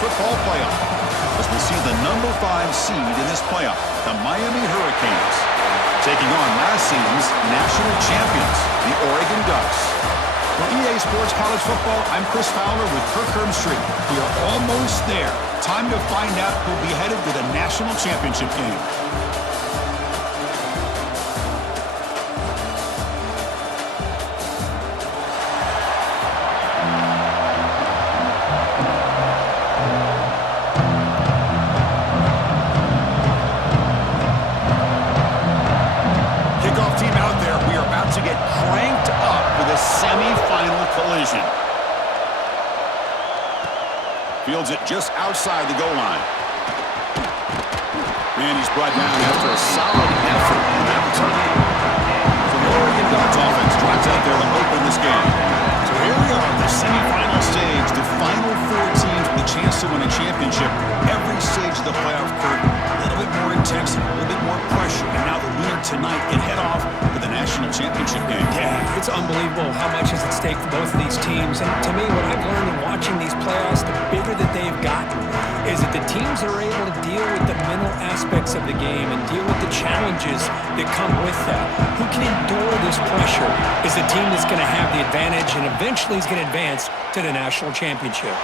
football playoff as we see the number 5 seed in this playoff, the Miami Hurricanes, taking on last season's national champions, the Oregon Ducks. For EA Sports College Football, I'm Chris Fowler with Kirk Herbstreit. We are almost there. Time to find out who'll be headed to the national championship game. Collision. Fields it just outside the goal line. And he's brought down after a solid effort in that return. So the Oregon Ducks offense drives out there to open this game. So here we are, the semifinal stage, the final 4 teams with a chance to win a championship. Every stage of the playoff curve, a little bit more intensity, a little bit more pressure. And now the winner tonight can head off to the national championship game. Yeah, it's unbelievable how much is at stake for both of these teams. And to me, what I've learned in watching these playoffs, the bigger that they've gotten, is that the teams are able to deal with the mental aspects of the game and deal with the challenges that come with that. Who can endure this pressure is the team that's going to have the advantage and eventually is going to advance to the national championship.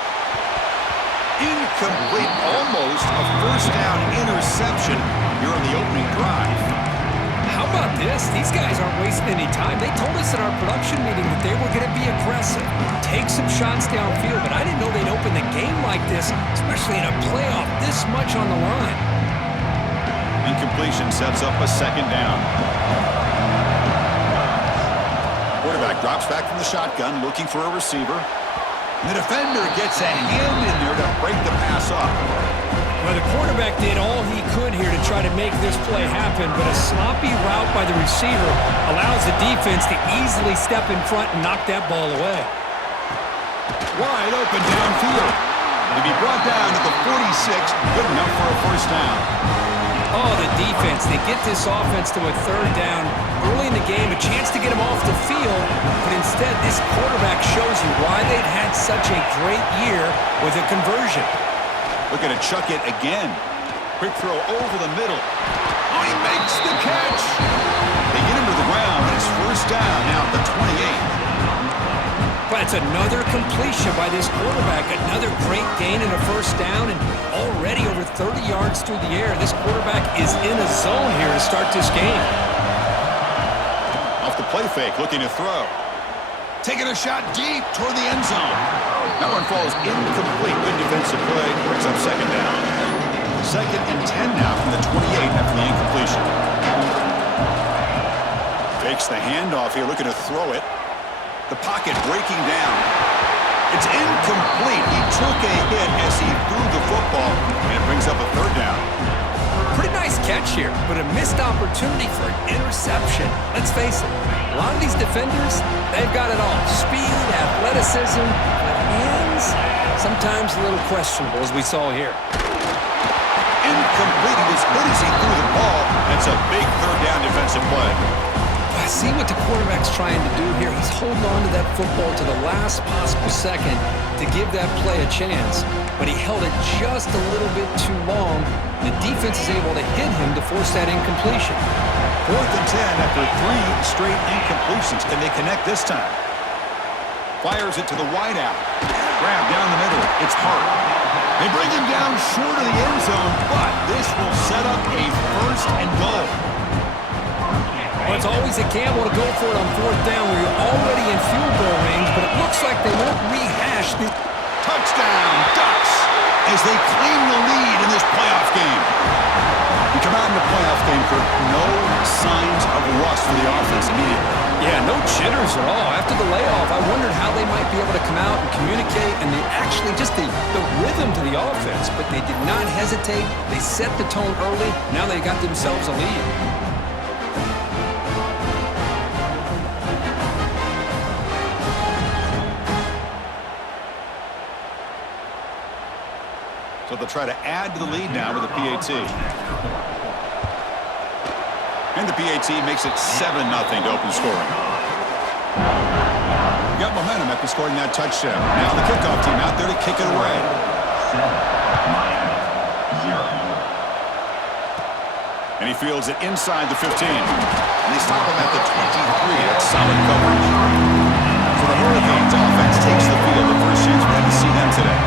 Incomplete, almost a first down interception here on the opening drive. How about this? These guys aren't wasting any time. They told us at our production meeting that they were going to be aggressive, take some shots downfield, but I didn't know they'd open the game like this, especially in a playoff, this much on the line. Incompletion sets up a second down. Quarterback drops back from the shotgun, looking for a receiver. And the defender gets a hand in there to break the pass up. Well, the quarterback did all he could here to try to make this play happen, but a sloppy route by the receiver allows the defense to easily step in front and knock that ball away. Wide open downfield. To be brought down at the 46, good enough for a first down. Oh, the defense. They get this offense to a third down early in the game, a chance to get him off the field, but instead this quarterback shows you why they've had such a great year with a conversion. Looking to chuck it again. Quick throw over the middle. Oh, he makes the catch. They get him to the ground, and it's first down now at the 28. But it's another completion by this quarterback. Another great gain in a first down, and already over 30 yards through the air. This quarterback is in a zone here to start this game. Off the play fake, looking to throw. Taking a shot deep toward the end zone. That one falls incomplete. Good defensive play. Brings up second down. 2nd and 10 now from the 28 after the incompletion. Fakes the handoff here, looking to throw it. The pocket breaking down. It's incomplete. He took a hit as he threw the football, and it brings up a third down. Pretty nice catch here, but a missed opportunity for an interception. Let's face it, a lot of these defenders, they've got it all. Speed, athleticism, but hands, sometimes a little questionable, as we saw here. Incomplete. He was good as he threw the ball. It's a big third down defensive play. I see what the quarterback's trying to do here. He's holding on to that football to the last possible second to give that play a chance. But he held it just a little bit too long. The defense is able to hit him to force that incompletion. 4th and 10 after 3 straight incompletions. Can they connect this time? Fires it to the wideout. Grab down the middle. It's Hart. They bring him down short of the end zone, but this will set up a first and goal. Well, it's always a gamble to go for it on 4th down where you're already in field goal range, but it looks like they won't rehash the touchdown Ducks as they claim the lead in this playoff game. We come out in the playoff game for no signs of rust for the offense immediately. Yeah, no jitters at all. After the layoff, I wondered how they might be able to come out and communicate, and they actually just the rhythm to the offense, but they did not hesitate. They set the tone early. Now they got themselves a lead. So they'll try to add to the lead now with a PAT. And the PAT makes it 7-0 to open scoring. Got momentum after scoring that touchdown. Now the kickoff team out there to kick it away. And he fields it inside the 15. And they stop him at the 23. That's solid coverage. So the Hurricanes offense takes the field. The first chance we had to see them today.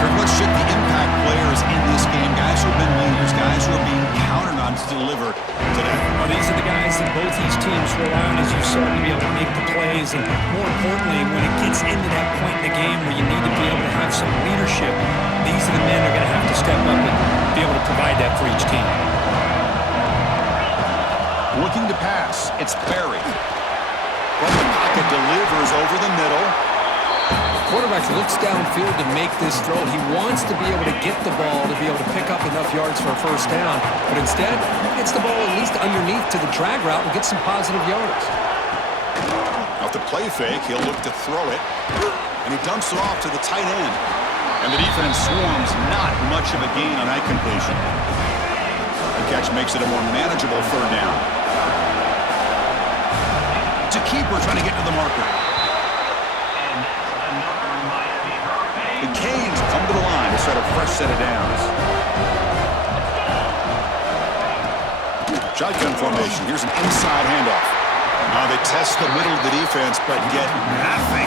Kirk, let's shift the impact players in this game. Guys who have been leaders, guys who are being counted on to deliver today. Well, these are the guys that both these teams rely on, as you saw, to be able to make the plays. And more importantly, when it gets into that point in the game where you need to be able to have some leadership, these are the men that are going to have to step up and be able to provide that for each team. Looking to pass, it's Barry. From the pocket, delivers over the middle. Quarterback looks downfield to make this throw. He wants to be able to get the ball to be able to pick up enough yards for a first down, but instead, he gets the ball at least underneath to the drag route and gets some positive yards. Off the play fake, he'll look to throw it, and he dumps it off to the tight end. And the defense swarms, not much of a gain on that completion. The catch makes it a more manageable third down. It's a keeper trying to get to the marker. The Canes come to the line to set a fresh set of downs. Shotgun formation. Here's an inside handoff. Now they test the middle of the defense, but get nothing.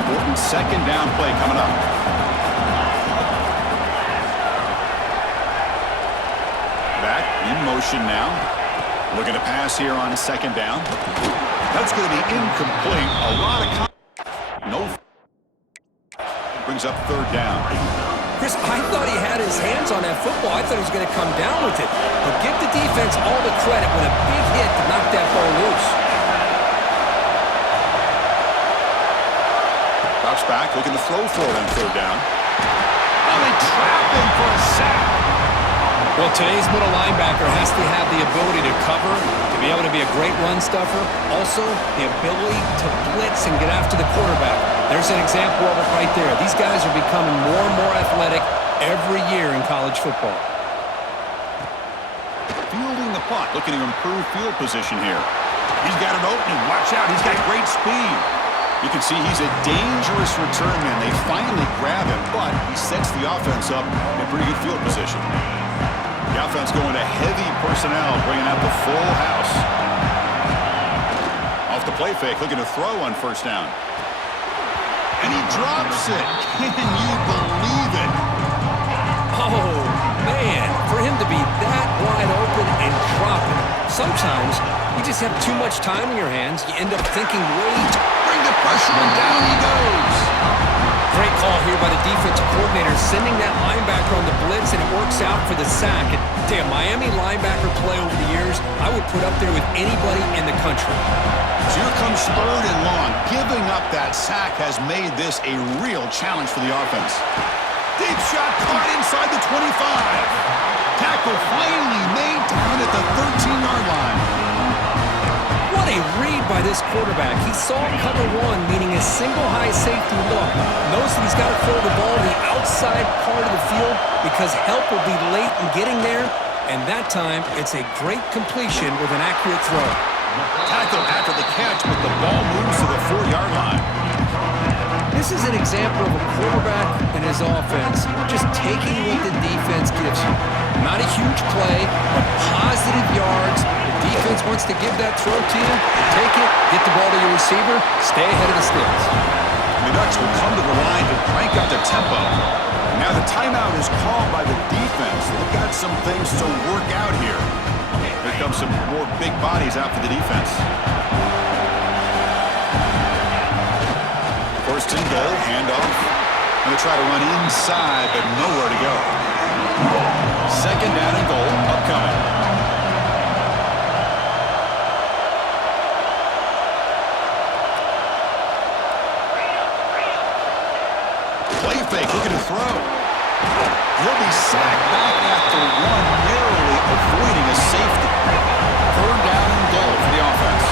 Important second down play coming up. Back in motion now. Looking to pass here on second down. That's going to be incomplete. A lot of no. Brings up third down. Chris, I thought he had his hands on that football. I thought he was going to come down with it. But give the defense all the credit with a big hit to knock that ball loose. Drops back, looking to throw for it on third down. Oh, they trap him for a sack. Well, today's middle linebacker has to have the ability to cover, to be able to be a great run stuffer. Also, the ability to blitz and get after the quarterback. There's an example of it right there. These guys are becoming more and more athletic every year in college football. Fielding the punt, looking to improve field position here. He's got an opening. Watch out. He's got great speed. You can see he's a dangerous return man. They finally grab him, but he sets the offense up in pretty good field position. The offense going to heavy personnel, bringing out the full house. Off the play fake, looking to throw on first down. And he drops it. Can you believe it? Oh, man, for him to be that wide open and drop it. Sometimes you just have too much time in your hands. You end up thinking, wait, Bring the pressure, and down he goes. Great call here by the defensive coordinator, sending that linebacker on the blitz, and it works out for the sack. And tell you, Miami linebacker play over the years, I would put up there with anybody in the country. So here comes third and long. Giving up that sack has made this a real challenge for the offense. Deep shot caught inside the 25. Tackle finally made down at the 13-yard line. What a read by this quarterback. He saw cover one, meaning a single high safety look. Knows that he's got to throw the ball to the outside part of the field because help will be late in getting there. And that time, it's a great completion with an accurate throw. Tackled after the catch, but the ball moves to the 4-yard line. This is an example of a quarterback and his offense just taking what the defense gives you. Not a huge play, but positive yards. The defense wants to give that throw to you. Take it, get the ball to your receiver, stay ahead of the sticks. The Ducks will come to the line to crank up the tempo. Now the timeout is called by the defense. They've got some things to work out here. Here comes some more big bodies out for the defense. First and goal, handoff. Going to try to run inside, but nowhere to go. Second down and goal, upcoming. Play fake, looking to throw. He'll be sacked back after one, narrowly avoiding a safety. Third down and goal for the offense.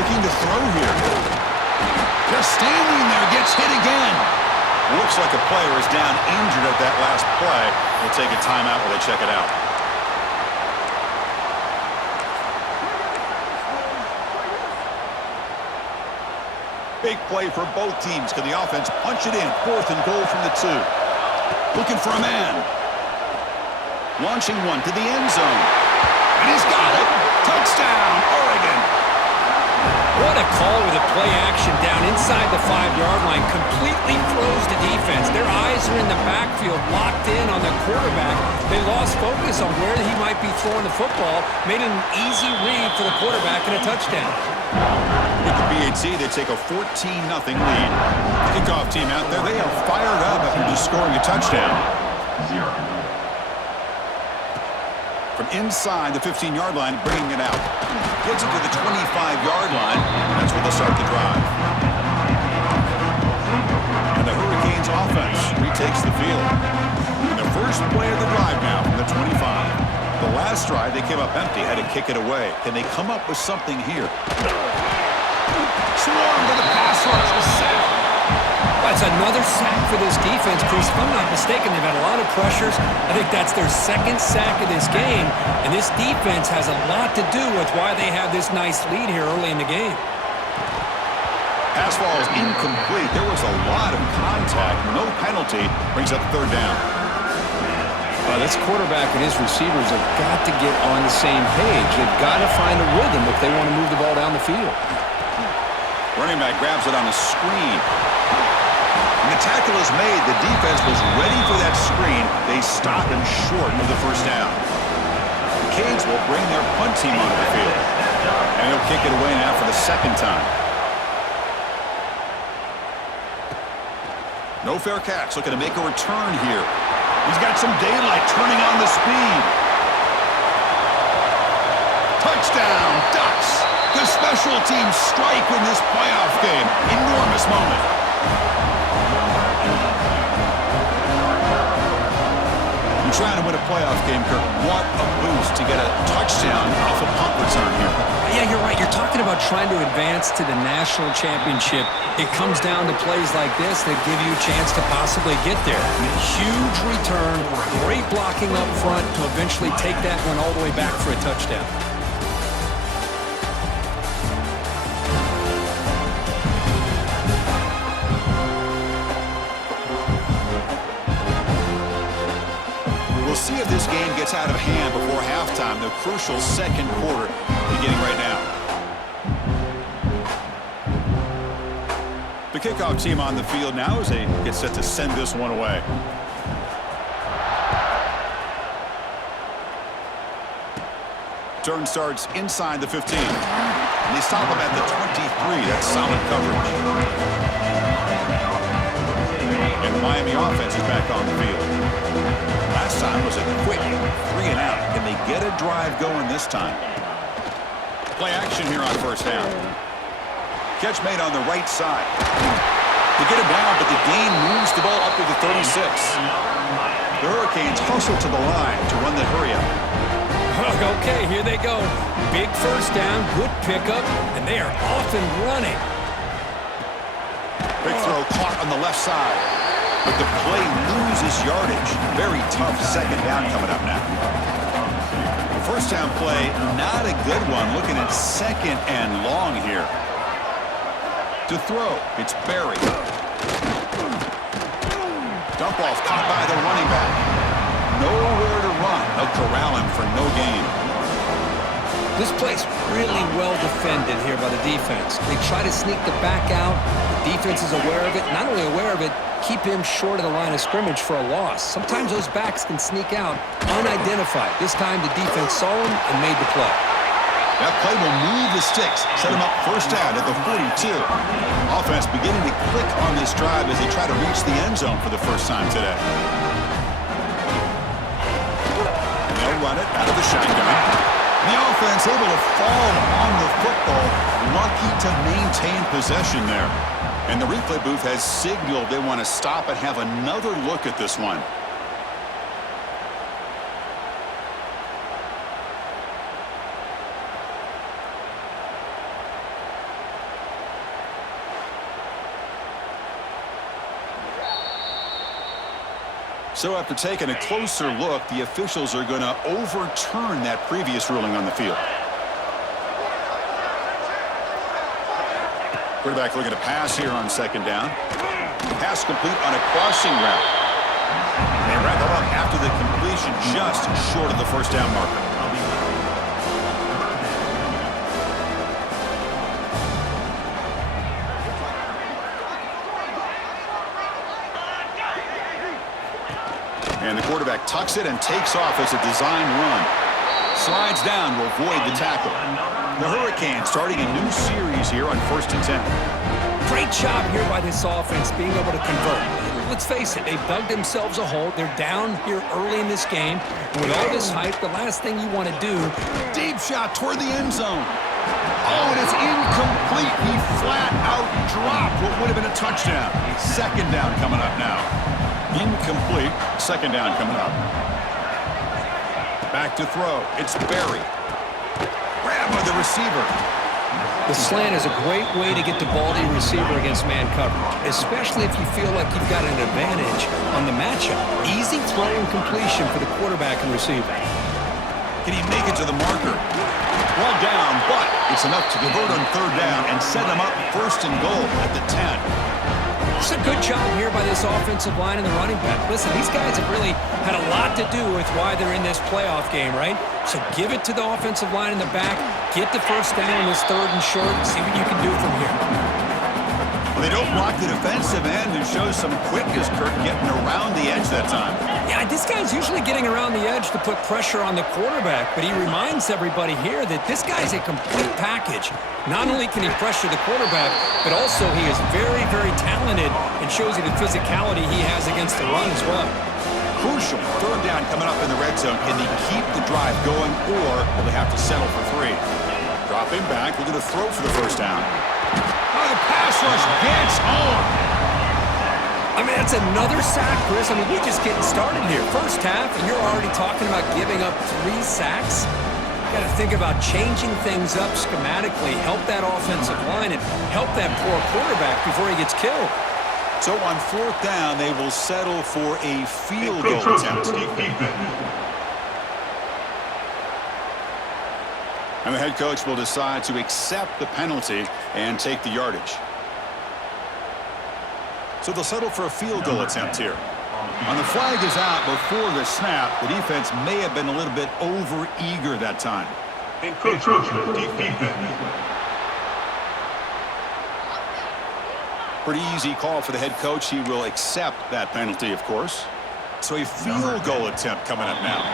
Looking to throw here. Just standing there, gets hit again. Looks like a player is down injured at that last play. They'll take a timeout while they check it out. Big play for both teams. Can the offense punch it in? 4th and goal from the 2. Looking for a man. Launching one to the end zone. And he's got it. Touchdown, Oregon. What a call with a play action down inside the 5-yard line. Completely throws the defense. Their eyes are in the backfield, locked in on the quarterback. They lost focus on where he might be throwing the football. Made an easy read for the quarterback and a touchdown. With the BAT, they take a 14-0 lead. Kickoff team out there, they are fired up after just scoring a touchdown. From inside the 15-yard line, bringing it out. Gets it to the 25-yard line. That's where they'll start the drive. And the Hurricanes offense retakes the field. And the first play of the drive now from the 25. The last drive, they came up empty, had to kick it away. Can they come up with something here? Swarm to the pass rush was sacked. That's another sack for this defense, Chris. If I'm not mistaken, they've had a lot of pressures. I think that's their 2nd sack of this game, and this defense has a lot to do with why they have this nice lead here early in the game. Pass ball is incomplete. There was a lot of contact. No penalty. Brings up 3rd down. This quarterback and his receivers have got to get on the same page. They've got to find a rhythm if they want to move the ball down the field. Running back grabs it on the screen. And the tackle is made. The defense was ready for that screen. They stop him short of the 1st down. The Canes will bring their punt team onto the field. And he'll kick it away now for the 2nd time. No fair catch. Looking to make a return here. He's got some daylight, turning on the speed. Touchdown, Ducks. The special teams strike in this playoff game. Enormous moment. You're trying to win a playoff game, Kirk. What a boost to get a touchdown off a punt return here. Yeah, you're right. You're talking about trying to advance to the national championship. It comes down to plays like this that give you a chance to possibly get there. Huge return, great blocking up front to eventually take that one all the way back for a touchdown. We'll see if this game gets out of hand before halftime. The crucial 2nd quarter beginning right now. The kickoff team on the field now as they get set to send this one away. Turn starts inside the 15. And they stop him at the 23. That's solid coverage. And the Miami offense is back on the field. Last time was a quick 3 and out. Can they get a drive going this time? Play action here on 1st down. Catch made on the right side. They get him down, but the gain moves the ball up to the 36. The Hurricanes hustle to the line to run the hurry up. Okay, here they go. Big 1st down, good pickup, and they are off and running. Big throw caught on the left side. But the play loses yardage. Very tough 2nd down coming up now. The 1st down play, not a good one. Looking at 2nd and long here. To throw, it's Barry. Dump off caught by the running back. Nowhere to run. They'll corral him for no gain. This play's really well defended here by the defense. They try to sneak the back out. The defense is aware of it. Not only aware of it, keep him short of the line of scrimmage for a loss. Sometimes those backs can sneak out unidentified. This time the defense saw him and made the play. That play will move the sticks, set him up 1st down at the 42. Offense beginning to click on this drive as they try to reach the end zone for the 1st time today. And they'll run it out of the shotgun. The offense able to fall on the football, lucky to maintain possession there. And the replay booth has signaled they want to stop and have another look at this one. So after taking a closer look, the officials are going to overturn that previous ruling on the field. Quarterback looking to pass here on second down. Pass complete on a crossing route. They wrap it up after the completion, just short of the first down marker. And the quarterback tucks it and takes off as a design run. Slides down to avoid the tackle. The Hurricanes starting a new series here on 1st and 10. Great job here by this offense being able to convert. Let's face it, they dug themselves a hole. They're down here early in this game. And with all this hype, the last thing you want to do... Deep shot toward the end zone. Oh, and it's incomplete. He flat out dropped what would have been a touchdown. Second down coming up now. Incomplete. Second down coming up. Back to throw. It's Berry. Grab by the receiver. The slant is a great way to get the ball to your receiver against man coverage, especially if you feel like you've got an advantage on the matchup. Easy throw and completion for the quarterback and receiver. Can he make it to the marker? Well down, but it's enough to convert on third down and set him up 1st and goal at the 10. It's a good job here by this offensive line and the running back. Listen, these guys have really had a lot to do with why they're in this playoff game, right? So give it to the offensive line in the back, get the first down on this 3rd and short, and see what you can do from here. Well, they don't block the defensive end and show some quickness, Kirk, getting around the edge that time. Yeah, this guy's usually getting around the edge to put pressure on the quarterback, but he reminds everybody here that this guy's a complete package. Not only can he pressure the quarterback, but also he is very, very talented and shows you the physicality he has against the run as well. Crucial. Third down coming up in the red zone. Can they keep the drive going, or will they have to settle for 3? Dropping back, looking to throw for the first down. Oh, the pass rush gets on. I mean, that's another sack, Chris. I mean, we're just getting started here. First half, and you're already talking about giving up 3 sacks. Got to think about changing things up schematically, help that offensive line, and help that poor quarterback before he gets killed. So on 4th down, they will settle for a field goal attempt. And the head coach will decide to accept the penalty and take the yardage. So they'll settle for a field goal attempt here. When the flag is out before the snap, the defense may have been a little bit over-eager that time. Pretty easy call for the head coach. He will accept that penalty, of course. So a field goal attempt coming up now.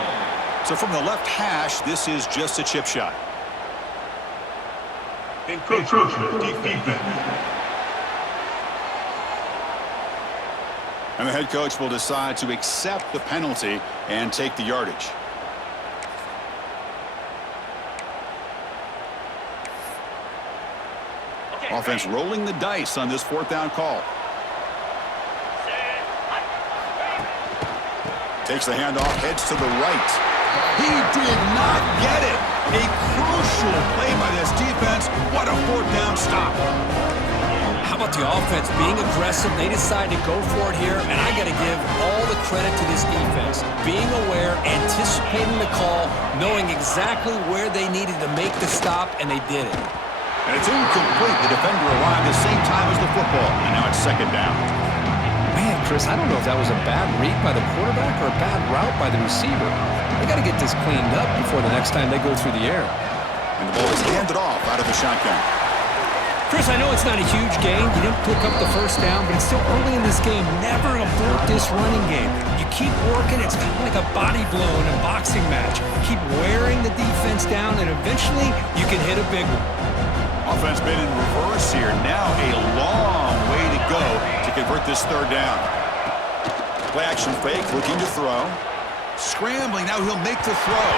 So from the left hash, this is just a chip shot. And the head coach will decide to accept the penalty and take the yardage. Offense rolling the dice on this 4th down call. Takes the handoff, heads to the right. He did not get it. A crucial play by this defense. What a 4th down stop. How about the offense being aggressive? They decide to go for it here, and I got to give all the credit to this defense. Being aware, anticipating the call, knowing exactly where they needed to make the stop, and they did it. And it's incomplete. The defender arrived the same time as the football, and now it's 2nd down. Man, Chris, I don't know if that was a bad read by the quarterback or a bad route by the receiver. They got to get this cleaned up before the next time they go through the air. And the ball is handed off out of the shotgun. Chris, I know it's not a huge gain. You didn't pick up the first down, but it's still early in this game. Never abort this running game. You keep working. It's kind of like a body blow in a boxing match. Keep wearing the defense down, and eventually you can hit a big one. Offense been in reverse here. Now a long way to go to convert this 3rd down. Play action fake, looking to throw. Scrambling, now he'll make the throw.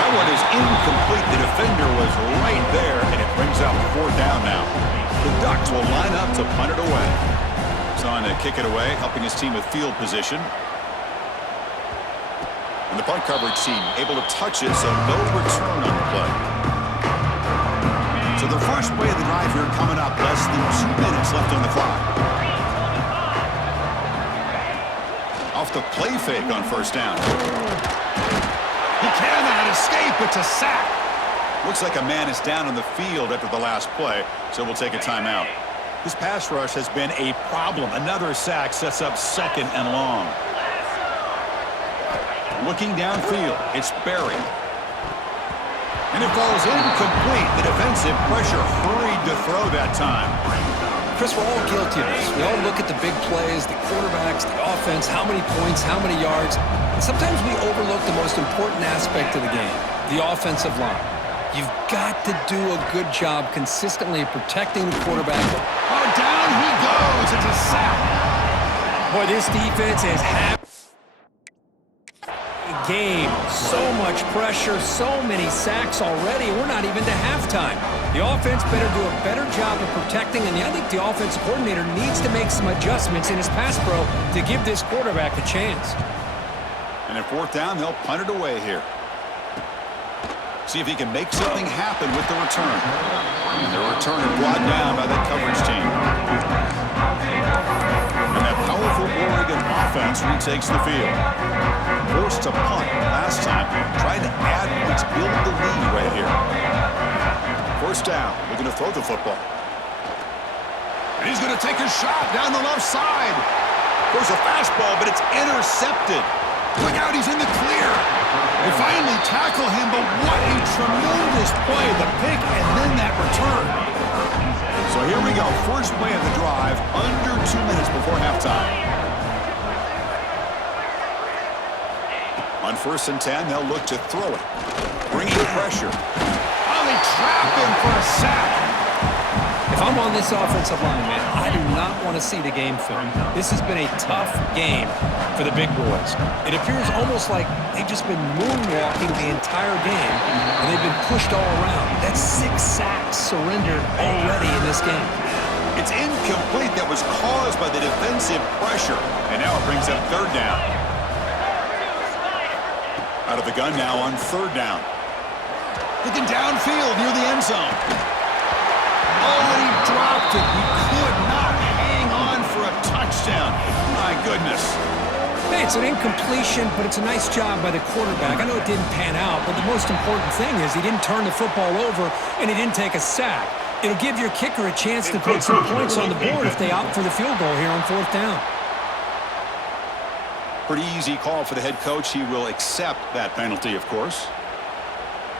That one is incomplete. The defender was right there, and it brings out 4th down now. The Ducks will line up to punt it away. He's on to kick it away, helping his team with field position. And the punt coverage team able to touch it, so no return on the play. So the first play of the drive here coming up, less than 2 minutes left on the clock. Off the play fake on 1st down. He cannot escape. It's a sack. Looks like a man is down on the field after the last play, so we'll take a timeout. This pass rush has been a problem. Another sack sets up 2nd and long. Looking downfield, it's Berry. And it falls incomplete. The defensive pressure hurried to throw that time. Chris, we're all guilty of this. We all look at the big plays, the quarterbacks, the offense, how many points, how many yards. And sometimes we overlook the most important aspect of the game, the offensive line. You've got to do a good job consistently protecting the quarterback. Oh, down he goes. It's a sack. Boy, this defense is having a game. So much pressure, so many sacks already. We're not even to halftime. The offense better do a better job of protecting, and I think the offensive coordinator needs to make some adjustments in his pass pro to give this quarterback a chance. And at 4th down, they'll punt it away here. See if he can make something happen with the return. And the return brought down by that coverage team. And that powerful Oregon offense retakes the field. Forced to punt last time. Tried to add points, build the lead right here. 1st down. We're going to throw the football. And he's going to take a shot down the left side. There's a fastball, but it's intercepted. Look out, he's in the clear. They finally tackle him, but what a tremendous play. The pick and then that return. So here we go. First play of the drive, under 2 minutes before halftime. On 1st and 10, they'll look to throw it. Bringing pressure. Oh, they trap him for a sack. If I'm on this offensive line, man, I do not want to see the game film. This has been a tough game for the big boys. It appears almost like they've just been moonwalking the entire game, and they've been pushed all around. That's 6 sacks surrendered already in this game. It's incomplete. That was caused by the defensive pressure, and now it brings up 3rd down. Out of the gun now on 3rd down. Looking downfield near the end zone. Oh, and he dropped it. He could not hang on for a touchdown. My goodness. Hey, it's an incompletion, but it's a nice job by the quarterback. I know it didn't pan out, but the most important thing is he didn't turn the football over and he didn't take a sack. It'll give your kicker a chance to put some points on the board if they opt for the field goal here on 4th down. Pretty easy call for the head coach. He will accept that penalty, of course.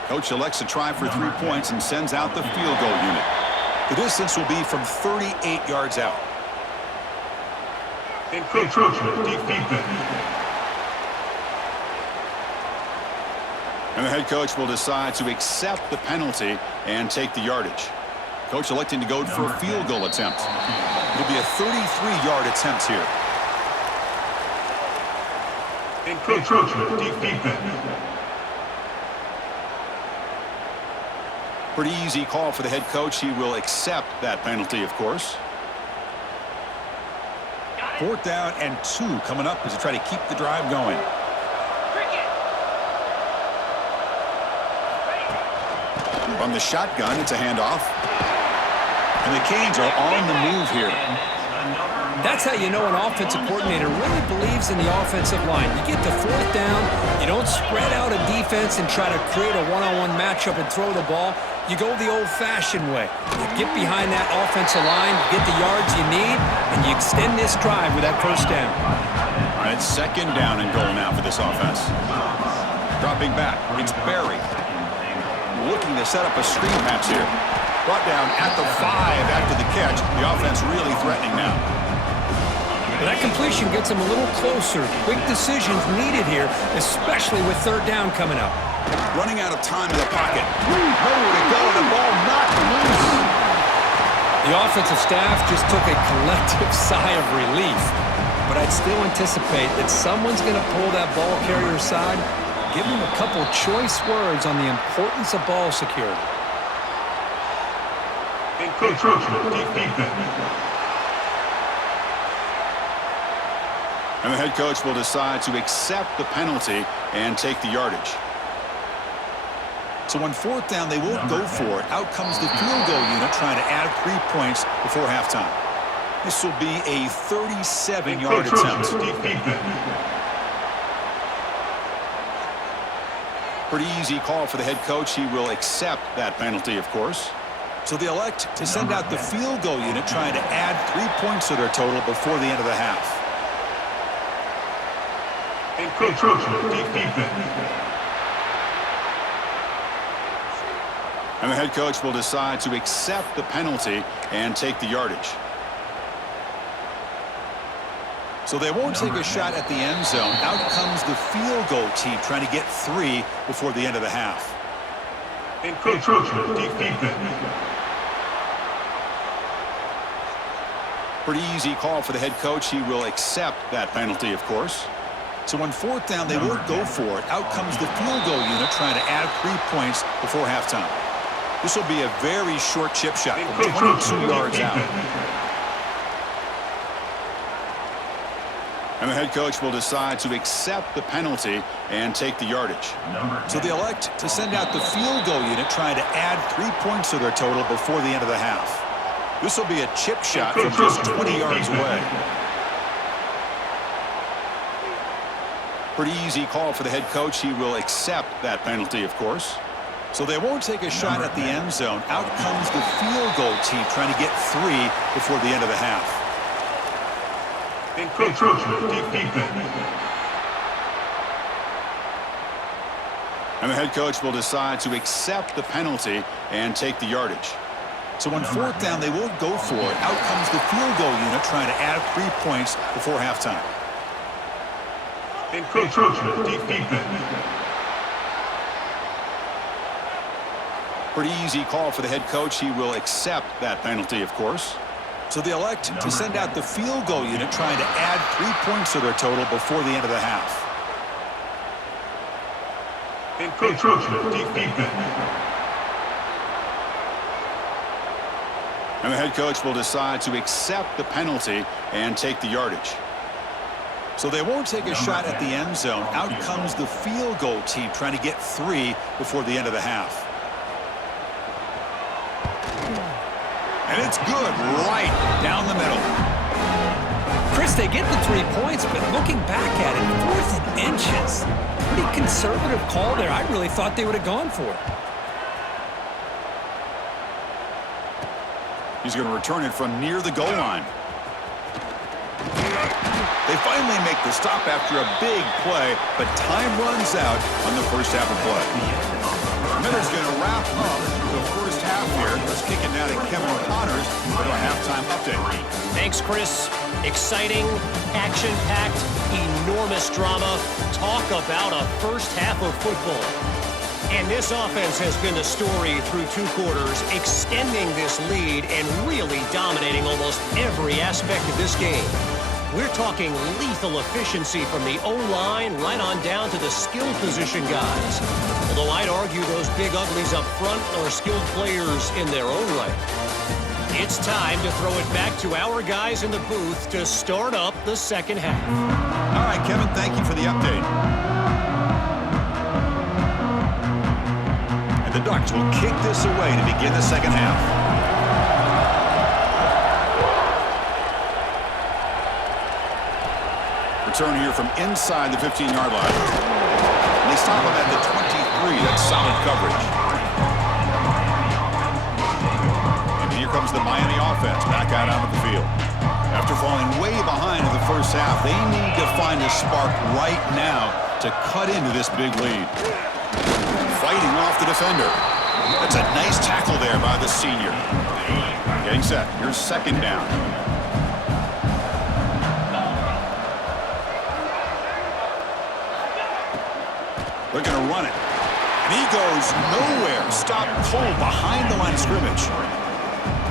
Coach elects to try for 3 points and sends out the field goal unit. The distance will be from 38 yards out. Encroachment defeated. And the head coach will decide to accept the penalty and take the yardage. Coach electing to go for a field goal attempt. It'll be a 33-yard attempt here. Encroachment defeated. Pretty easy call for the head coach. He will accept that penalty, of course. 4th down and 2 coming up as they try to keep the drive going. From the shotgun, it's a handoff. And the Canes are on the move here. That's how you know an offensive coordinator really believes in the offensive line. You get to 4th down, you don't spread out a defense and try to create a one-on-one matchup and throw the ball. You go the old-fashioned way. You get behind that offensive line, you get the yards you need, and you extend this drive with that 1st down. All right, 2nd down and goal now for this offense. Dropping back, it's Berry. Looking to set up a screen pass here. Brought down at the 5 after the catch. The offense really threatening now. That completion gets them a little closer. Quick decisions needed here, especially with 3rd down coming up. Running out of time in the pocket. Nowhere to go, the ball knocked loose. The offensive staff just took a collective sigh of relief. But I'd still anticipate that someone's going to pull that ball carrier aside, give him a couple choice words on the importance of ball security. Encroachment defeated. And the head coach will decide to accept the penalty and take the yardage. So on 4th down, they won't go for it. Out comes the field goal unit trying to add 3 points before halftime. This will be a 37-yard attempt. Pretty easy call for the head coach. He will accept that penalty, of course. So they elect to send out the field goal unit, trying to add 3 points to their total before the end of the half. Encroachment defense. And the head coach will decide to accept the penalty and take the yardage. So they won't take a shot at the end zone. Out comes the field goal team, trying to get 3 before the end of the half. Encroachment defense. Pretty easy call for the head coach. He will accept that penalty, of course. So on 4th down, they won't go for it. Out comes the field goal unit, trying to add 3 points before halftime. This will be a very short chip shot from 22 yards out. And the head coach will decide to accept the penalty and take the yardage. So they elect to send out the field goal unit, trying to add 3 points to their total before the end of the half. This will be a chip shot from just 20 yards away. Pretty easy call for the head coach. He will accept that penalty, of course. So they won't take a shot at the end zone. Out comes the field goal team, trying to get 3 before the end of the half. Encroachment defense. And the head coach will decide to accept the penalty and take the yardage. So on 4th down, they won't go for it. Out comes the field goal unit, trying to add 3 points before halftime. Encroachment defense. Pretty easy call for the head coach. He will accept that penalty, of course. So they elect to send out the field goal unit, trying to add 3 points to their total before the end of the half. Encroachment defense. And the head coach will decide to accept the penalty and take the yardage. So they won't take a shot at the end zone. Out comes the field goal team, trying to get 3 before the end of the half. And it's good, right down the middle. Chris, they get the 3 points, but looking back at it, 4th and inches. Pretty conservative call there. I really thought they would have gone for it. He's going to return it from near the goal line. They finally make the stop after a big play, but time runs out on the first half of play. Miller's going to wrap up the first half here. Let's kick it now to Kevin Connors with our halftime update. Thanks, Chris. Exciting, action-packed, enormous drama. Talk about a first half of football. And this offense has been the story through 2 quarters, extending this lead and really dominating almost every aspect of this game. We're talking lethal efficiency from the O-line right on down to the skill position guys. Although I'd argue those big uglies up front are skilled players in their own right. It's time to throw it back to our guys in the booth to start up the second half. All right, Kevin, thank you for the update. And the Ducks will kick this away to begin the second half. Return here from inside the 15-yard line. And they stop him at the 23. That's solid coverage. And here comes the Miami offense back out onto the field. After falling way behind in the first half, they need to find a spark right now to cut into this big lead. Fighting off the defender. That's a nice tackle there by the senior. Getting set. Here's second down. They're going to run it. And he goes nowhere. Stop cold behind the line of scrimmage.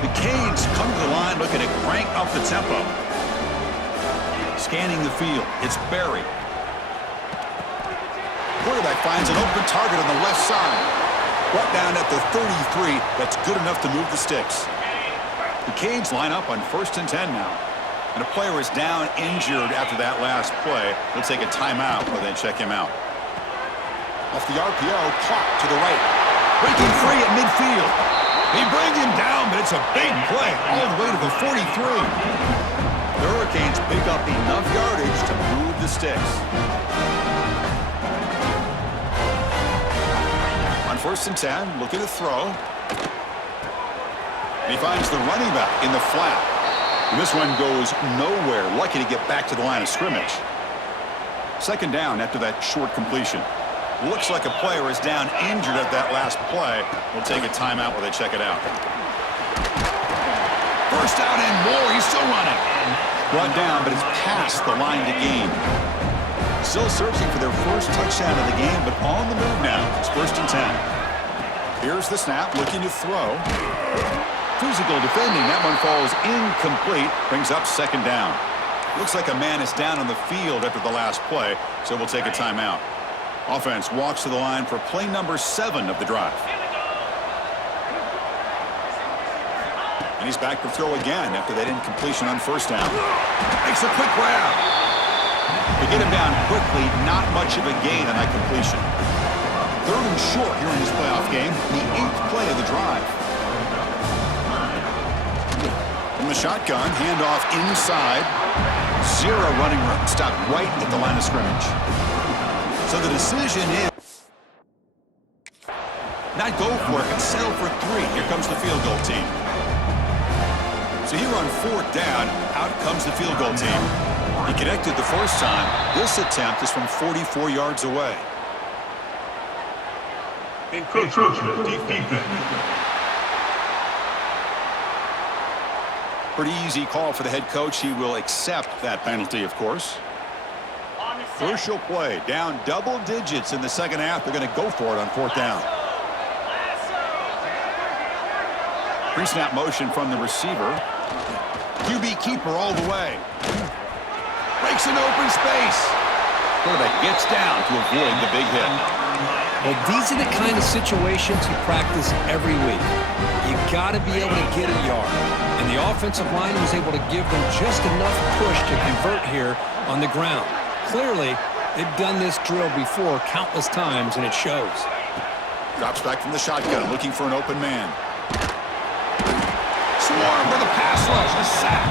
The Canes come to the line looking to crank up the tempo. Scanning the field. It's Barry. Quarterback finds an open target on the left side. Brought down at the 33. That's good enough to move the sticks. The Canes line up on 1st and 10 now. And a player is down injured after that last play. They'll take a timeout or they check him out. Off the RPO, caught to the right. Breaking free at midfield. They bring him down, but it's a big play all the way to the 43. The Hurricanes pick up enough yardage to move the sticks. On 1st and 10, looking to throw. He finds the running back in the flat. And this one goes nowhere. Lucky to get back to the line of scrimmage. Second down after that short completion. Looks like a player is down injured at that last play. We'll take a timeout while they check it out. First down and more. He's still running. Brought down, but it's past the line to gain. Still searching for their first touchdown of the game, but on the move now. It's 1st and 10. Here's the snap, looking to throw. Physical defending. That one falls incomplete. Brings up 2nd down. Looks like a man is down on the field after the last play, so we'll take a timeout. Offense walks to the line for play number 7 of the drive. And he's back to throw again after that incompletion on 1st down. Makes a quick grab. They get him down quickly, not much of a gain on that completion. 3rd and short here in this playoff game, the 8th play of the drive. From the shotgun, handoff inside. 0 running room, stopped right at the line of scrimmage. So the decision is not go for it, but settle for 3. Here comes the field goal team. So here on 4th down, out comes the field goal team. He connected the first time. This attempt is from 44 yards away. Encroachment defense. Pretty easy call for the head coach. He will accept that penalty, of course. Crucial play. Down double digits in the second half. They're going to go for it on 4th down. Pre-snap motion from the receiver. QB keeper all the way. Breaks an open space. Quarterback gets down to avoid the big hit. Well, these are the kind of situations you practice every week. You got to be able to get a yard. And the offensive line was able to give them just enough push to convert here on the ground. Clearly, they've done this drill before countless times, and it shows. Drops back from the shotgun, looking for an open man. Swarm with a pass rush, a sack.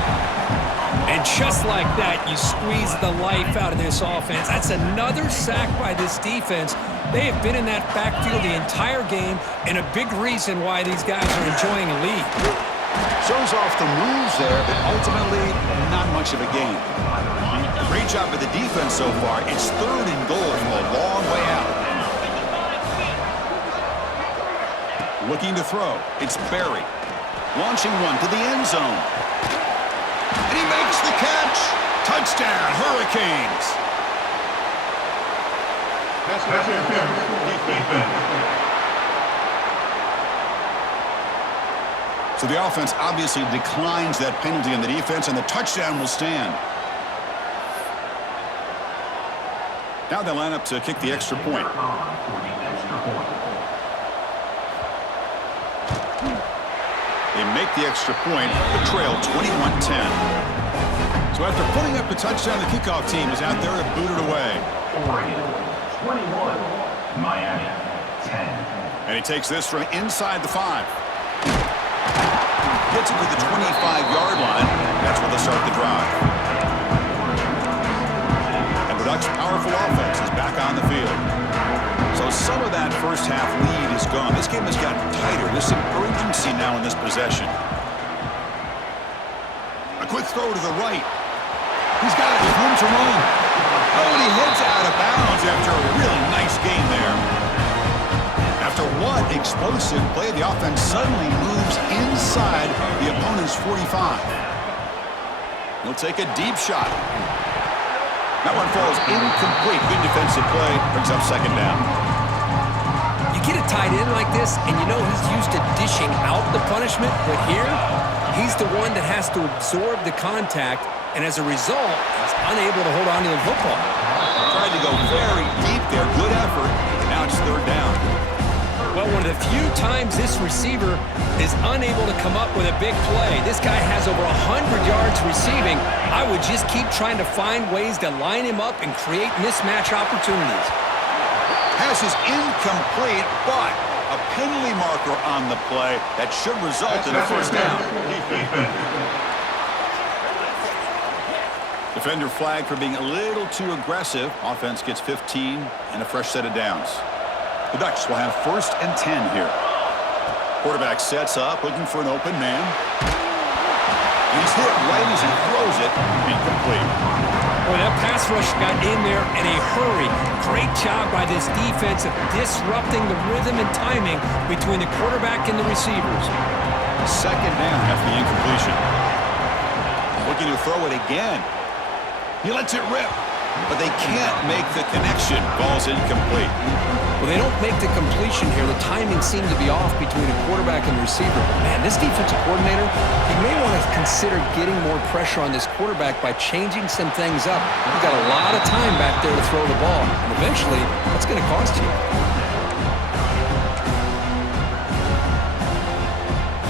And just like that, you squeeze the life out of this offense. That's another sack by this defense. They have been in that backfield the entire game, and a big reason why these guys are enjoying a lead. Shows off the moves there, but ultimately not much of a gain. Great job by the defense so far. It's 3rd and goal from a long way out. Looking to throw. It's Barry. Launching one to the end zone. And he makes the catch. Touchdown, Hurricanes. So the offense obviously declines that penalty on the defense, and the touchdown will stand. Now they line up to kick the extra point. They make the extra point, the trail 21-10. So after putting up the touchdown, the kickoff team is out there to boot it away. Oregon 21, Miami 10. And he takes this from inside the 5. Gets it to the 25-yard line. That's where they'll start the drive. And the Ducks' powerful offense is back on the field. So some of that first half lead is gone. This game has gotten tighter. There's some urgency now in this possession. A quick throw to the right. He's got it. There's room to run. Oh, and he heads out of bounds after a really nice game there. After one explosive play, the offense suddenly moves inside the opponent's 45. He'll take a deep shot. That one falls incomplete. Good defensive play. Brings up 2nd down. You get a tight end like this, and you know he's used to dishing out the punishment, but here, he's the one that has to absorb the contact, and as a result, he's unable to hold on to the football. Tried to go very deep there. Good effort. And now it's 3rd down. Well, one of the few times this receiver is unable to come up with a big play. This guy has over 100 yards receiving. I would just keep trying to find ways to line him up and create mismatch opportunities. Pass is incomplete, but a penalty marker on the play that should result in a 1st down. Defender flagged for being a little too aggressive. Offense gets 15 and a fresh set of downs. The Ducks will have 1st and 10 here. Quarterback sets up, looking for an open man. He's hit right as he throws it. Incomplete. Boy, that pass rush got in there in a hurry. Great job by this defense of disrupting the rhythm and timing between the quarterback and the receivers. Second down after the incompletion. Looking to throw it again. He lets it rip, but they can't make the connection. Ball's incomplete. Well, they don't make the completion here. The timing seemed to be off between the quarterback and the receiver. But man, this defensive coordinator, he may want to consider getting more pressure on this quarterback by changing some things up. You've got a lot of time back there to throw the ball, and eventually, that's going to cost you.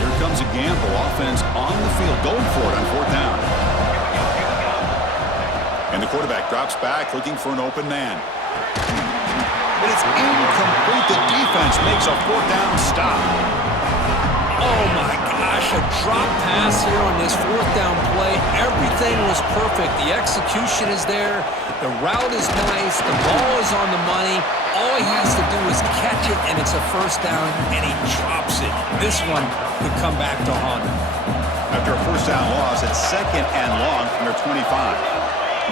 Here comes a gamble. Offense on the field, going for it on fourth down. And the quarterback drops back, looking for an open man. But it's incomplete. The defense makes a fourth down stop. Oh my gosh, a drop pass here on this fourth down play. Everything was perfect. The execution is there. The route is nice. The ball is on the money. All he has to do is catch it, and it's a first down, and he drops it. This one could come back to haunt him. After a first down loss, it's second and long from their 25.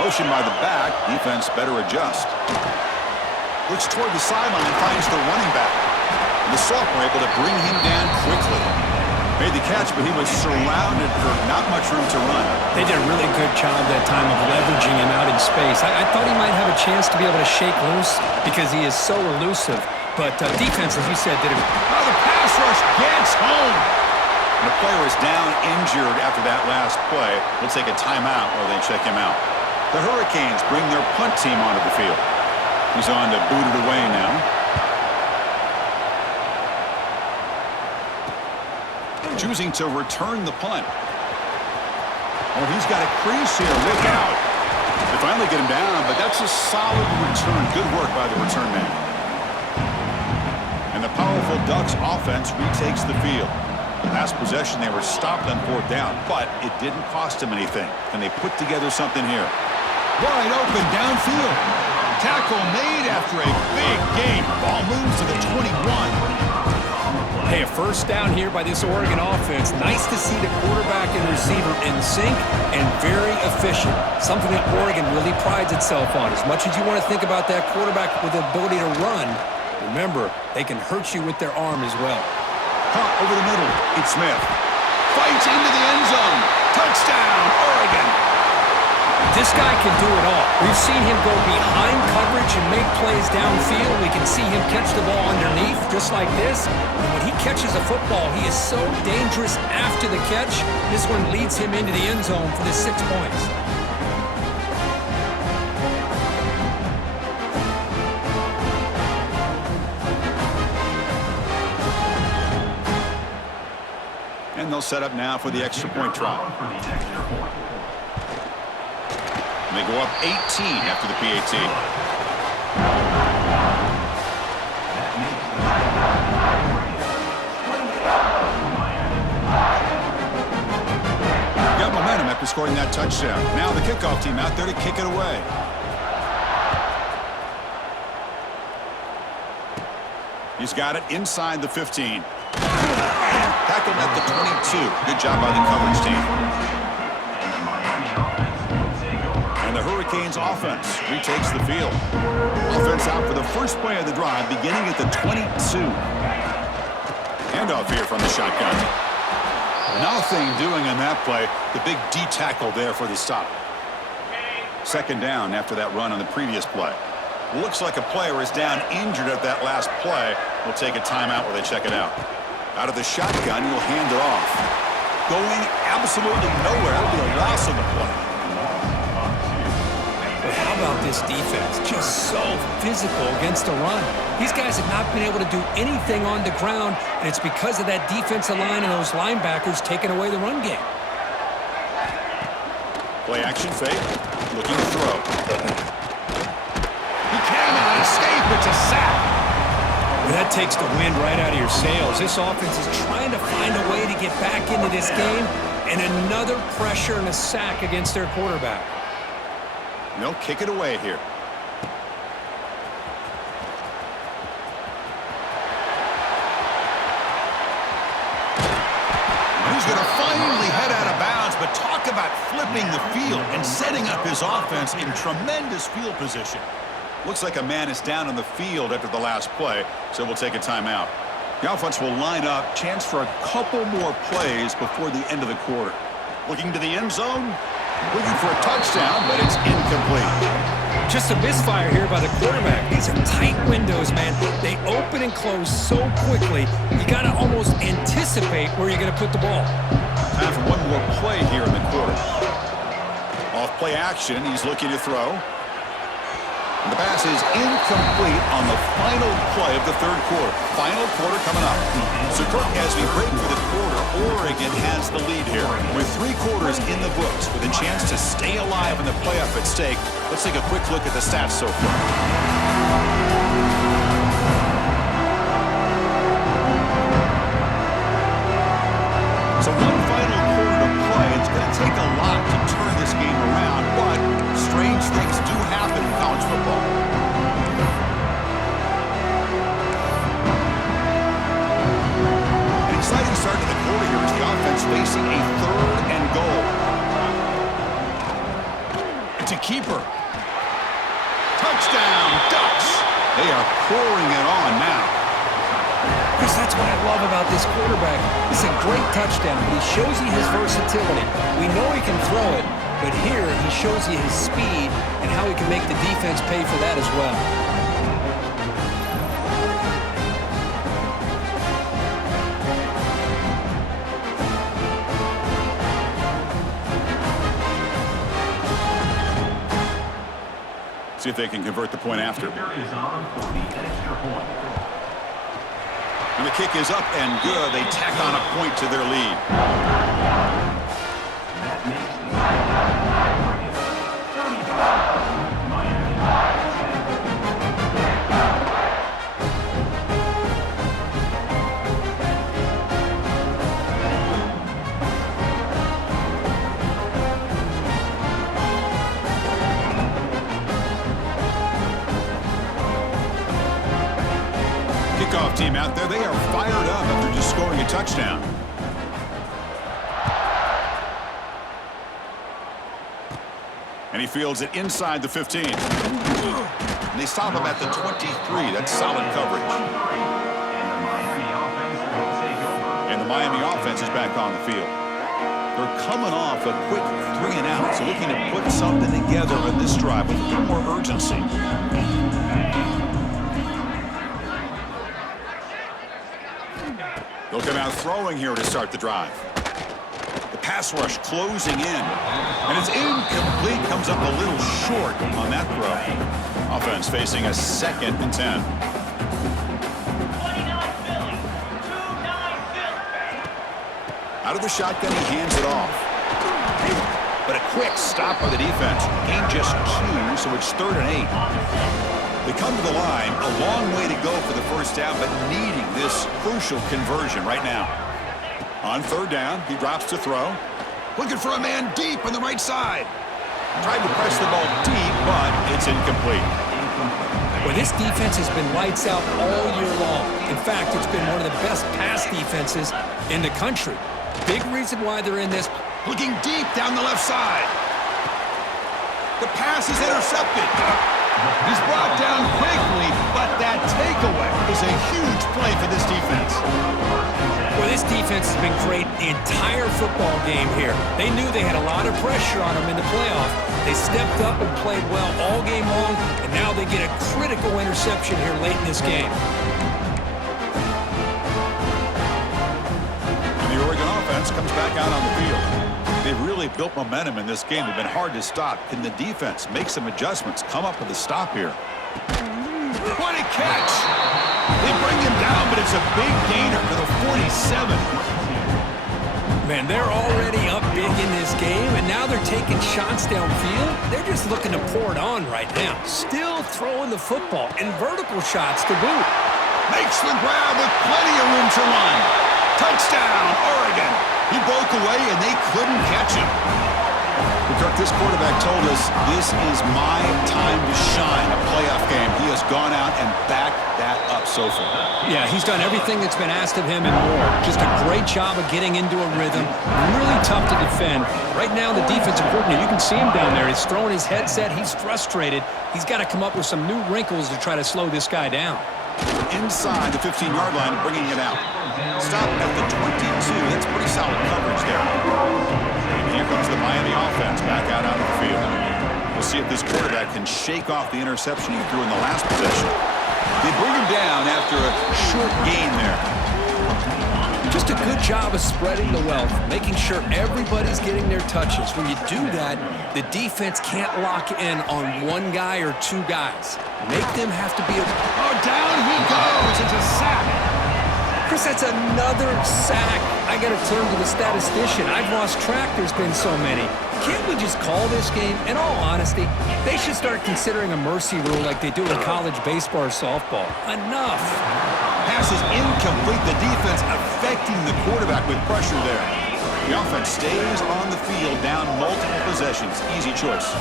Motion by the back. Defense better adjust. Looks toward the sideline and finds the running back. And the sophomore able to bring him down quickly. Made the catch, but he was surrounded for not much room to run. They did a really good job that time of leveraging him out in space. I thought he might have a chance to be able to shake loose because he is so elusive. But defense, as you said, did a... Oh, the pass rush gets home. And the player is down injured after that last play. We'll take a timeout while they check him out. The Hurricanes bring their punt team onto the field. He's on to boot it away now. Choosing to return the punt. Oh, he's got a crease here. Look out. They finally get him down, but that's a solid return. Good work by the return man. And the powerful Ducks offense retakes the field. Last possession, they were stopped on fourth down, but it didn't cost them anything. And they put together something here. Wide open downfield. Tackle made after a big gain. Ball moves to the 21. Hey, a first down here by this Oregon offense. Nice to see the quarterback and receiver in sync and very efficient. Something that Oregon really prides itself on. As much as you want to think about that quarterback with the ability to run, remember, they can hurt you with their arm as well. Caught over the middle. It's Smith. Fights into the end zone. Touchdown, Oregon. This guy can do it all. We've seen him go behind coverage and make plays downfield. We can see him catch the ball underneath, just like this. And when he catches a football, he is so dangerous after the catch. This one leads him into the end zone for the 6 points. And they'll set up now for the extra point try. They go up 18 after the PAT. Got momentum after scoring that touchdown. Now the kickoff team out there to kick it away. He's got it inside the 15. Tackled at the 22. Good job by the coverage team. And the Hurricanes offense retakes the field. Offense out for the first play of the drive, beginning at the 22. Handoff here from the shotgun. Nothing doing on that play. The big D tackle there for the stop. Second down after that run on the previous play. Looks like a player is down injured at that last play. We'll take a timeout while they check it out. Out of the shotgun, he'll hand it off. Going absolutely nowhere. That'll be a loss on the play. But how about this defense? Just so physical against the run. These guys have not been able to do anything on the ground, and it's because of that defensive line and those linebackers taking away the run game. Play action fake. Looking to throw. He cannot escape. It's a sack. Well, that takes the wind right out of your sails. This offense is trying to find a way to get back into this game, and another pressure and a sack against their quarterback. They'll kick it away here. He's going to finally head out of bounds, but talk about flipping the field and setting up his offense in tremendous field position. Looks like a man is down on the field after the last play, so we'll take a timeout. The offense will line up, chance for a couple more plays before the end of the quarter. Looking to the end zone, looking for a touchdown, but it's incomplete. Just a misfire here by the quarterback. These are tight windows, man. They open and close so quickly, you got to almost anticipate where you're going to put the ball. Time for one more play here in the quarter. Off play action, he's looking to throw. And the pass is incomplete on the final play of the third quarter. Final quarter coming up. So, Kirk, as we break for the quarter, Oregon has the lead here. With 3 quarters in the books, with a chance to stay alive in the playoff at stake, let's take a quick look at the stats so far. So one final quarter to play. It's going to take a lot to turn this game around, but strange things do happen in college football. An exciting start to the quarter here as the offense facing a 3rd and goal. To keeper. Touchdown, Ducks. They are pouring it on now. Chris, that's what I love about this quarterback. It's a great touchdown, but he shows you his versatility. We know he can throw it, but here he shows you his speed and how he can make the defense pay for that as well. See if they can convert the point after. And the kick is up and good. They tack on a point to their lead. Kickoff team out there. They are fired up after just scoring a touchdown. And he fields it inside the 15. And they stop him at the 23. That's solid coverage. And the Miami offense is back on the field. They're coming off a quick 3 and out, so looking to put something together in this drive with a little more urgency. They'll come out throwing here to start the drive. The pass rush closing in. And it's incomplete. Comes up a little short on that throw. Offense facing a 2nd and 10. Out of the shotgun, he hands it off. But a quick stop by the defense. Gain just 2, so it's 3rd and 8. They come to the line, a long way to go for the first down, but needing this crucial conversion right now. On 3rd down, he drops to throw. Looking for a man deep on the right side. Tried to press the ball deep, but it's incomplete. Well, this defense has been lights out all year long. In fact, it's been one of the best pass defenses in the country. Big reason why they're in this. Looking deep down the left side. The pass is intercepted. He's brought down quickly, but that takeaway is a huge play for this defense. Well, this defense has been great the entire football game here. They knew they had a lot of pressure on them in the playoff. They stepped up and played well all game long, and now they get a critical interception here late in this game. And the Oregon offense comes back out on the field. They've really built momentum in this game. They've been hard to stop. Can the defense make some adjustments, come up with a stop here? What a catch! They bring him down, but it's a big gainer to the 47. Man, they're already up big in this game, and now they're taking shots downfield. They're just looking to pour it on right now. Still throwing the football, and vertical shots to boot. Makes the grab with plenty of room to run. Touchdown, Oregon. He broke away, and they couldn't catch him. Well, Kirk, this quarterback told us this is my time to shine, a playoff game. He has gone out and backed that up so far. Yeah, he's done everything that's been asked of him and more. Just a great job of getting into a rhythm. Really tough to defend. Right now, the defensive coordinator, you can see him down there. He's throwing his headset. He's frustrated. He's got to come up with some new wrinkles to try to slow this guy down. Inside the 15-yard line, bringing it out. Stop at the 22. That's pretty solid coverage there. And here comes the Miami offense back out onto the field. We'll see if this quarterback can shake off the interception he threw in the last possession. They bring him down after a short gain there. Just a good job of spreading the wealth, making sure everybody's getting their touches. When you do that, the defense can't lock in on one guy or two guys. Make them have to be Down he goes. It's a sack. Chris, that's another sack. I got to turn to the statistician. I've lost track. There's been so many. Can't we just call this game? In all honesty, they should start considering a mercy rule like they do in college baseball or softball. Enough. Pass is incomplete. The defense affecting the quarterback with pressure there. The offense stays on the field, down multiple possessions. Easy choice.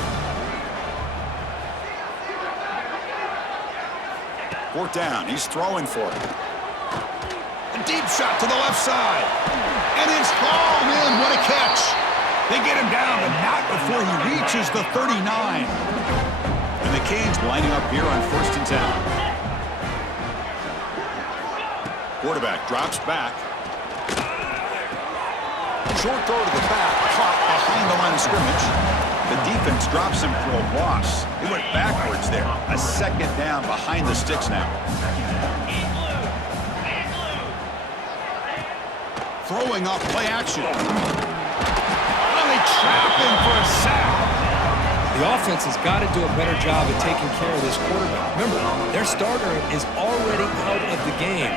Fourth down. He's throwing for it. A deep shot to the left side. And it's hauled in. What a catch. They get him down, but not before he reaches the 39. And the Canes lining up here on 1st and 10. Quarterback drops back. Short throw to the back, caught behind the line of scrimmage. The defense drops him for a loss. He went backwards there. A second down behind the sticks now. Throwing off play action. Oh, they trap him for a sack. The offense has got to do a better job of taking care of this quarterback. Remember, their starter is already out of the game.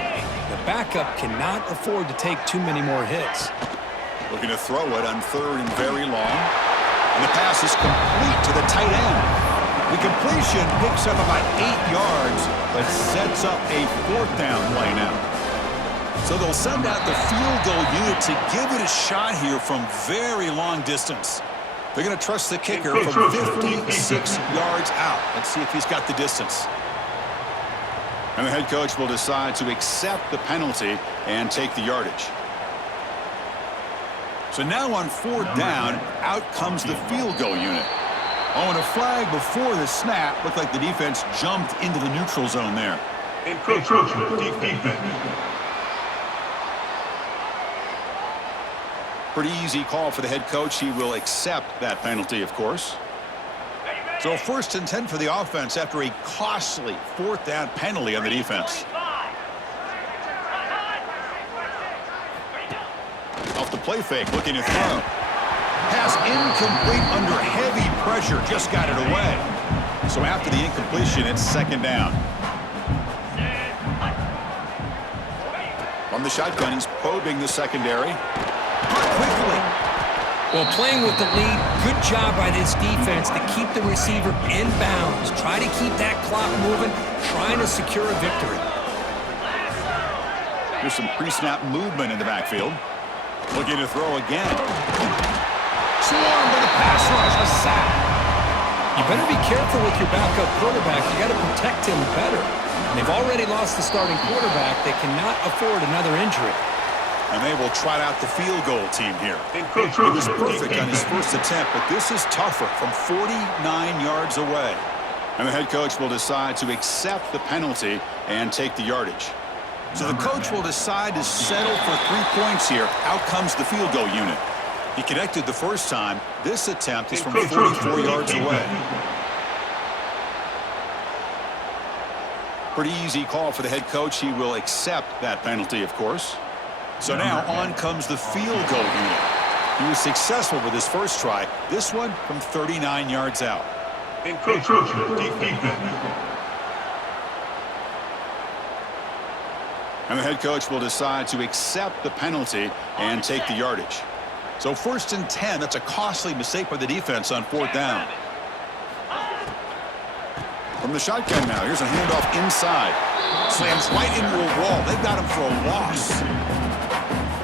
The backup cannot afford to take too many more hits. Looking to throw it on 3rd and very long. And the pass is complete to the tight end. The completion picks up about 8 yards, but sets up a 4th down play now. So they'll send out the field goal unit to give it a shot here from very long distance. They're going to trust the kicker from 56 yards out. Let's see if he's got the distance. And the head coach will decide to accept the penalty and take the yardage. So now on 4th down, out comes the field goal unit. Oh, and a flag before the snap. Looked like the defense jumped into the neutral zone there. Encroachment, defense. Pretty easy call for the head coach. He will accept that penalty, of course. So 1st and 10 for the offense after a costly 4th down penalty on the defense. Off the play fake, looking to throw. Pass incomplete under heavy pressure, just got it away. So after the incompletion, it's 2nd down. From the shotgun, he's probing the secondary. Quickly. Well, playing with the lead, good job by this defense to keep the receiver in bounds. Try to keep that clock moving, trying to secure a victory. There's some pre-snap movement in the backfield. Looking to throw again. Swarmed by the pass rush, a sack. You better be careful with your backup quarterback. You got to protect him better. They've already lost the starting quarterback. They cannot afford another injury. And they will trot out the field goal team here. He was perfect on his first attempt, but this is tougher from 49 yards away. And the head coach will decide to accept the penalty and take the yardage. So the coach will decide to settle for 3 points here. Out comes the field goal unit. He connected the first time. This attempt is from 44 yards away. Pretty easy call for the head coach. He will accept that penalty, of course. So now on comes the field goal unit. He was successful with his first try. This one from 39 yards out. Encroachment, defense. And the head coach will decide to accept the penalty and take the yardage. So 1st and 10, that's a costly mistake by the defense on 4th down. From the shotgun now, here's a handoff inside. Slams right into a wall. They got him for a loss.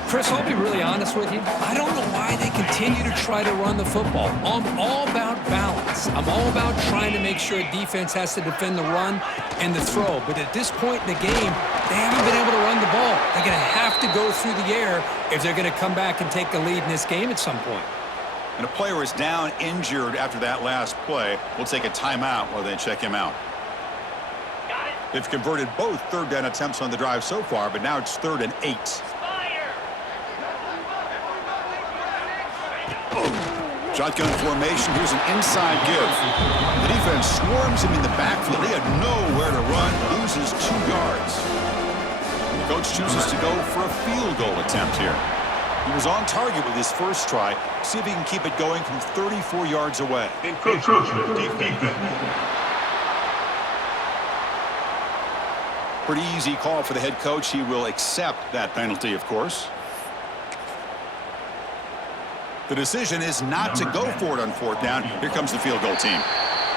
Chris, I'll be really honest with you. I don't know why they continue to try to run the football. I'm all about balance. I'm all about trying to make sure a defense has to defend the run and the throw. But at this point in the game, they haven't been able to run the ball. They're going to have to go through the air if they're going to come back and take the lead in this game at some point. And a player is down injured after that last play. We'll take a timeout while they check him out. They've converted both third down attempts on the drive so far, but now it's 3rd and 8. Shotgun formation. Here's an inside give. The defense swarms him in the backfield. He had nowhere to run. Loses 2 yards. The coach chooses to go for a field goal attempt here. He was on target with his first try. See if he can keep it going from 34 yards away. Encroachment defense. Pretty easy call for the head coach. He will accept that penalty, of course. The decision is not to go for it on 4th down. Here comes the field goal team.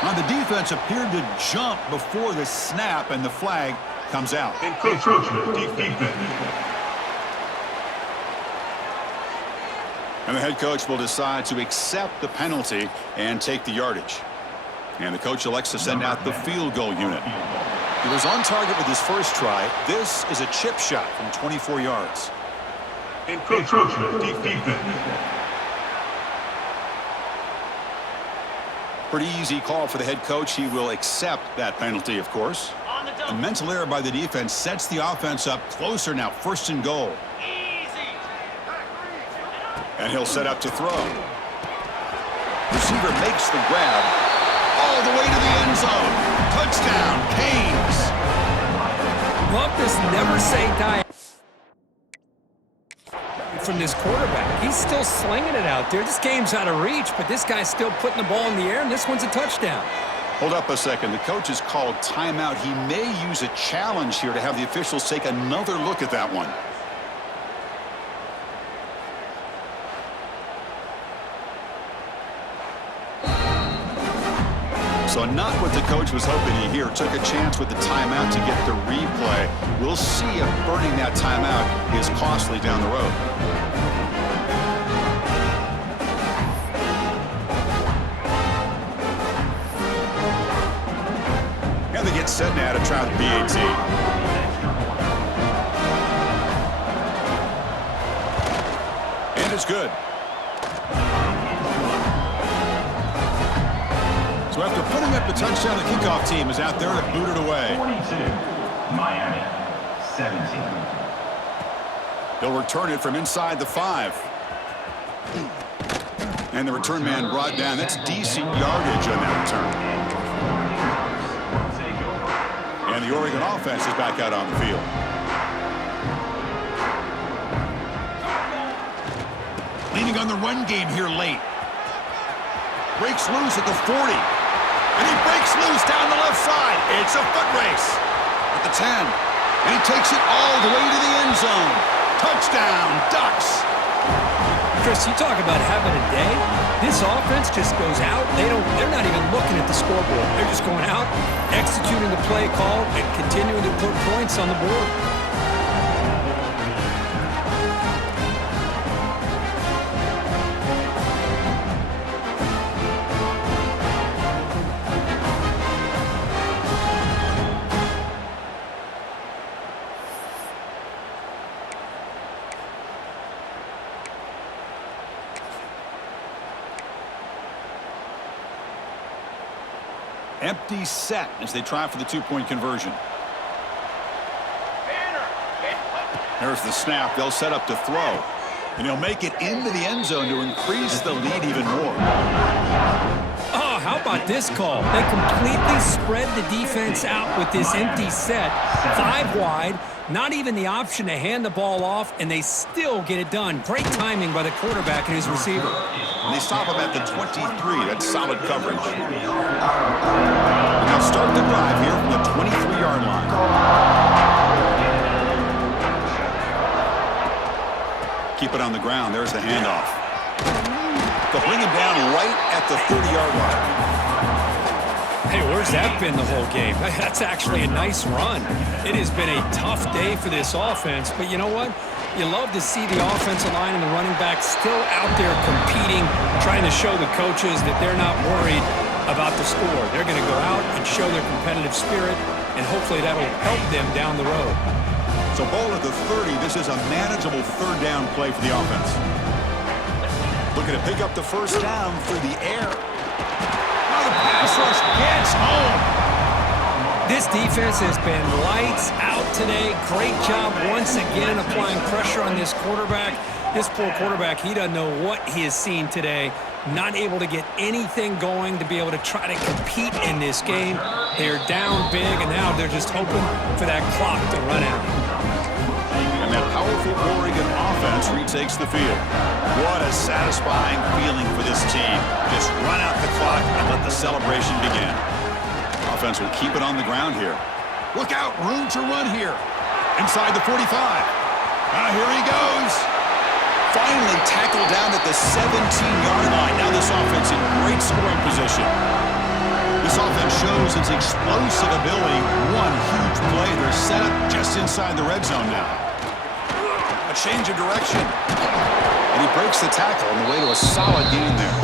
Now the defense appeared to jump before the snap, and the flag comes out. Encroachment defense. And the head coach will decide to accept the penalty and take the yardage. And the coach elects to send out the field goal unit. He was on target with his first try. This is a chip shot from 24 yards. Encroachment defense. Pretty easy call for the head coach. He will accept that penalty, of course. A mental error by the defense sets the offense up closer now. 1st and goal. And he'll set up to throw. Receiver makes the grab all the way to the end zone. Touchdown, Canes. Love this never say die from this quarterback. He's still slinging it out there. This game's out of reach, but this guy's still putting the ball in the air, and this one's a touchdown. Hold up a second. The coach has called timeout. He may use a challenge here to have the officials take another look at that one. So not what the coach was hoping to hear. Took a chance with the timeout to get the replay. We'll see if burning that timeout is costly down the road. And they get set now to try the PAT. And it's good. So after putting up the touchdown, the kickoff team is out there to boot it away. 42, Miami, 17. They'll return it from inside the 5. And the return man brought down. That's decent yardage on that return. And the Oregon offense is back out on the field. Leaning on the run game here late. Breaks loose at the 40. And he breaks loose down the left side. It's a foot race at the 10. And he takes it all the way to the end zone. Touchdown, Ducks. Chris, you talk about having a day. This offense just goes out. They're not even looking at the scoreboard. They're just going out, executing the play call, and continuing to put points on the board. Empty set as they try for the 2-point conversion. There's the snap. They'll set up to throw. And he'll make it into the end zone to increase the lead even more. Oh, how about this call? They completely spread the defense out with this empty set. 5 wide, not even the option to hand the ball off, and they still get it done. Great timing by the quarterback and his receiver. And they stop him at the 23. That's solid coverage. And they'll start the drive here from the 23-yard line. Keep it on the ground. There's the handoff. They'll bring him down right at the 30-yard line. Hey, where's that been the whole game? That's actually a nice run. It has been a tough day for this offense, but you know what? You love to see the offensive line and the running back still out there competing, trying to show the coaches that they're not worried about the score. They're going to go out and show their competitive spirit, and hopefully that'll help them down the road. So ball at the 30. This is a manageable third down play for the offense. Looking to pick up the first down through the air. Now the pass rush gets home. This defense has been lights out today. Great job once again applying pressure on this quarterback. This poor quarterback, he doesn't know what he has seen today. Not able to get anything going to be able to try to compete in this game. They're down big, and now they're just hoping for that clock to run out. And that powerful Oregon offense retakes the field. What a satisfying feeling for this team. Just run out the clock and let the celebration begin. Offense will keep it on the ground here. Look out, room to run here. Inside the 45. Here he goes. Finally tackled down at the 17-yard line. Now this offense in great scoring position. This offense shows its explosive ability. One huge play. They're set up just inside the red zone now. A change of direction. And he breaks the tackle on the way to a solid gain there.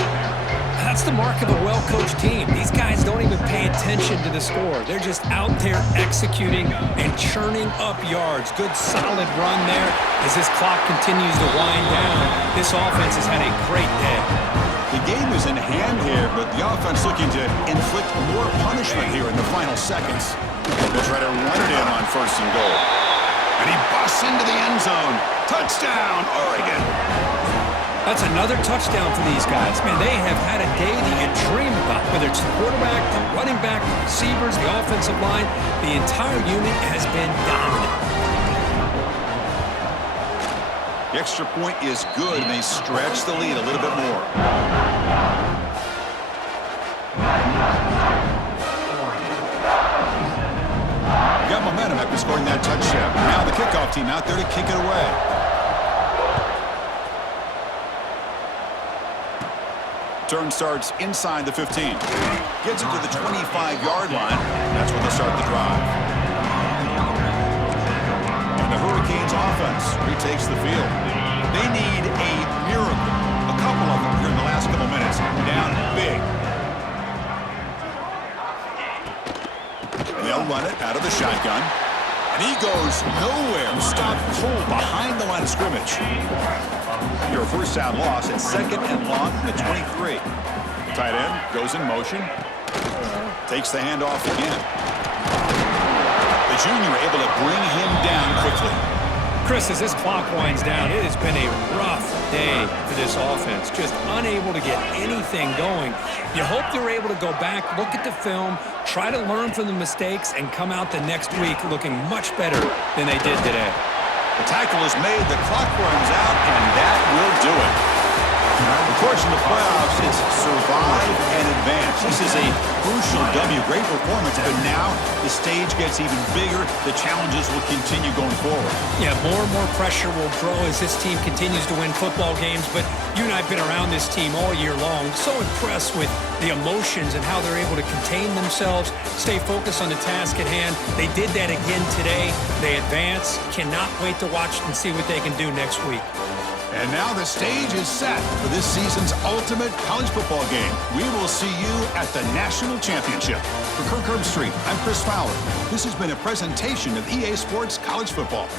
That's the mark of a well-coached team. These guys don't even pay attention to the score. They're just out there executing and churning up yards. Good, solid run there as this clock continues to wind down. This offense has had a great day. The game is in hand here, but the offense looking to inflict more punishment here in the final seconds. They'll try to run it in on first and goal. And he busts into the end zone. Touchdown, Oregon. That's another touchdown for these guys. Man, they have had a day that you dream about, whether it's the quarterback, the running back, the receivers, the offensive line. The entire unit has been dominant. The extra point is good, and they stretch the lead a little bit more. Got momentum after scoring that touchdown. Now the kickoff team out there to kick it away. Turn starts inside the 15. Gets it to the 25-yard line. That's where they start the drive. And the Hurricanes offense retakes the field. They need a miracle. A couple of them here in the last couple minutes. Down big. They'll run it out of the shotgun. And he goes nowhere. Stop cold behind the line of scrimmage. Here, a first down loss at second and long from the 23. Tight end goes in motion. Takes the handoff again. The junior able to bring him down quickly. Chris, as this clock winds down, it has been a rough day for this offense. Just unable to get anything going. You hope they're able to go back, look at the film, try to learn from the mistakes, and come out the next week looking much better than they did today. The tackle is made, the clock runs out, and that will do it. Of course, in the playoffs, it's survive and advance. This is a crucial W. Great performance, but now the stage gets even bigger. The challenges will continue going forward. Yeah, more and more pressure will grow as this team continues to win football games, but you and I have been around this team all year long. So impressed with the emotions and how they're able to contain themselves, stay focused on the task at hand. They did that again today. They advance. Cannot wait to watch and see what they can do next week. And now the stage is set for this season's ultimate college football game. We will see you at the National Championship. For Kirk Herbstreit, I'm Chris Fowler. This has been a presentation of EA Sports College Football.